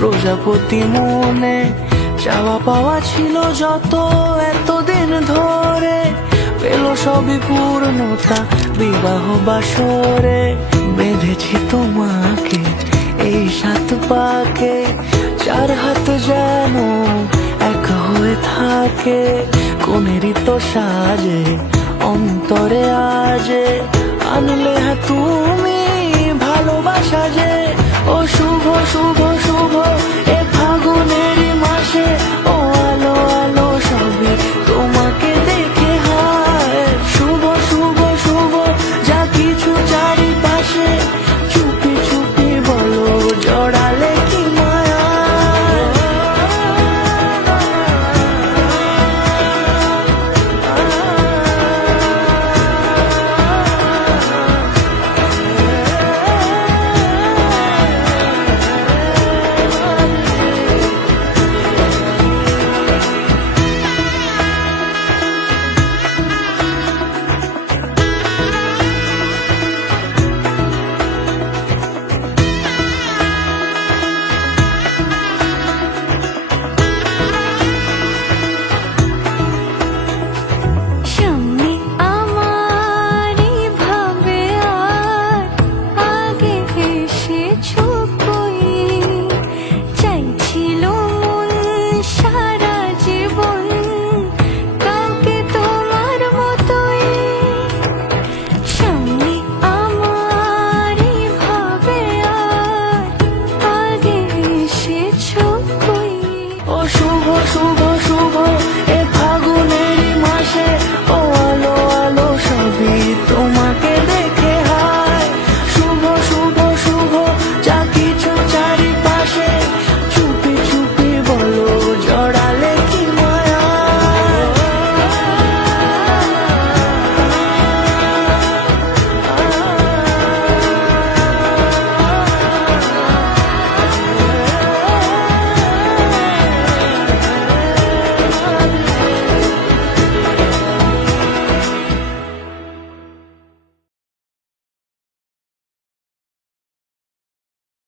প্রজাপতি মনে চাওয়া পাওয়া ছিল যত এতদিন ধরে, পেল সবই পূর্ণতা বিবাহ বাসরে। বেঁধেছি তোমাকে এই 7 পাকে, 4 হাত যেন এক হয়ে থাকে। কোনেরই তো সাজে অন্তরে আজে, আনলে তুমি ভালোবাসা যে। ও শুভ শুভ শুভ এ ফাগুনেরই মাসে, ও আলো আলো সবে তোমাকে দেখে হয়। শুভ শুভ শুভ যা কিছু চারিপাশে, চুপি চুপি বলো জড়ালে কি মায়া। শুভ শুভ শুভ